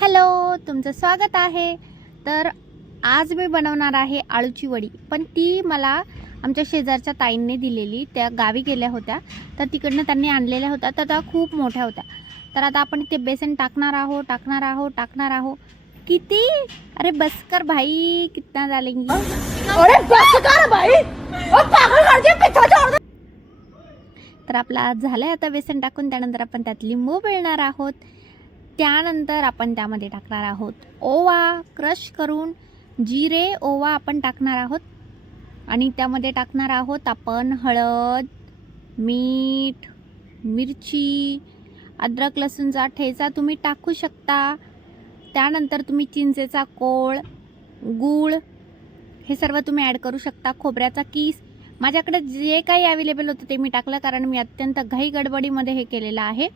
Hello, तुमचं स्वागत आहे। तर आज मी बनवणार आहे आळूची वडी, पण ती मला आमच्या शेजारच्या ताईंनी दिलेली। त्या गावी गेल्या होत्या, तर तिकडनं त्यांनी आणलेल्या होत्या, तर त्या खूप मोठ्या होत्या। तर आता आपण ते बेसन टाकणार आहोत। किती? अरे बस कर भाई, कितना डालेंगी? अरे बस कर भाई, ओ पागल कर दिया पिछा छोड़ दे। तर आपला आज झालंय आता बेसन टाकून। त्यानंतर आपण त्यात लिंबू पिळणार आहोत। त्यानंतर आपण त्यामध्ये टाकणार आहोत ओवा क्रश करून, जिरे ओवा आपण टाकणार आहोत आणि त्यामध्ये टाकणार आहोत आपण हळद, मीठ, मिरची, अद्रक लसूणचा ठेचा तुम्ही टाकू शकता। त्यानंतर तुम्ही चिंचेचा कोळ, गूळ हे सर्व तुम्ही ॲड करू शकता। खोबऱ्याचा कीस, माझ्याकडे जे काही अवेलेबल होतं ते मी टाकलं, कारण मी अत्यंत घाई गडबडीमध्ये हे केलेलं आहे।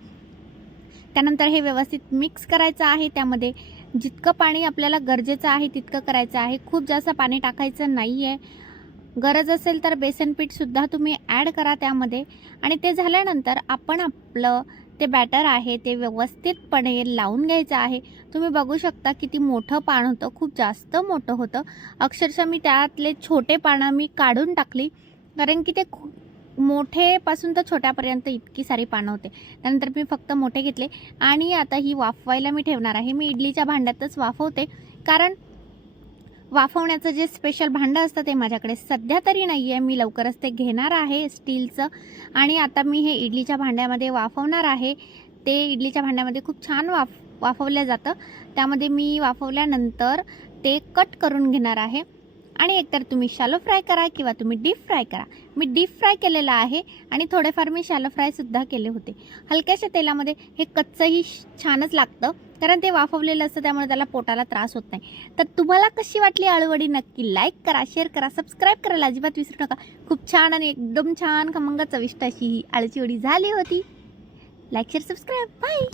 त्यानंतर हे व्यवस्थित मिक्स करायचं आहे। त्यामध्ये जितकं पाणी आपल्याला गरजेचं आहे तितकं करायचं आहे, खूप जास्त पाणी टाकायचं नाही आहे। गरज असेल तर बेसन पीठसुद्धा तुम्ही ॲड करा त्यामध्ये। आणि ते झाल्यानंतर आपण आपलं ते बॅटर आहे ते व्यवस्थितपणे लावून घ्यायचं आहे। तुम्ही बघू शकता किती मोठं पान होतं, खूप जास्त मोठं होतं। अक्षरशः मी त्यातले छोटे पानं मी काढून टाकली, कारण की ते मोठेपासून तर छोट्यापर्यंत इतकी सारी पानं होते। त्यानंतर मी फक्त मोठे घेतले आणि आता ही वाफवायला मी ठेवणार आहे। मी इडलीच्या भांड्यातच वाफवते, कारण वाफवण्याचं जे स्पेशल भांडं असतं ते माझ्याकडे सध्या तरी नाही आहे। मी लवकरच ते घेणार आहे स्टीलचं, आणि आता मी हे इडलीच्या भांड्यामध्ये वाफवणार आहे। ते इडलीच्या भांड्यामध्ये खूप छान वाफवलं जातं। त्यामध्ये मी वाफवल्यानंतर ते कट करून घेणार आहे। आणि एकतर तुम्ही शॅलो फ्राय करा किंवा तुम्ही डीप फ्राय करा। मी डीप फ्राय केलेलं आहे आणि थोडेफार मी शॅलो फ्रायसुद्धा केले होते। हलक्याशा तेलामध्ये हे कच्चंही छानच लागतं, कारण ते वाफवलेलं असतं, त्यामुळे त्याला पोटाला त्रास होत नाही। तर तुम्हाला कशी वाटली आळूवडी नक्की लाईक करा, शेअर करा, सबस्क्राईब करायला अजिबात विसरू नका। खूप छान आणि एकदम छान खमंग चविष्ट अशी ही आळूची वडी झाली होती। Like share subscribe, bye.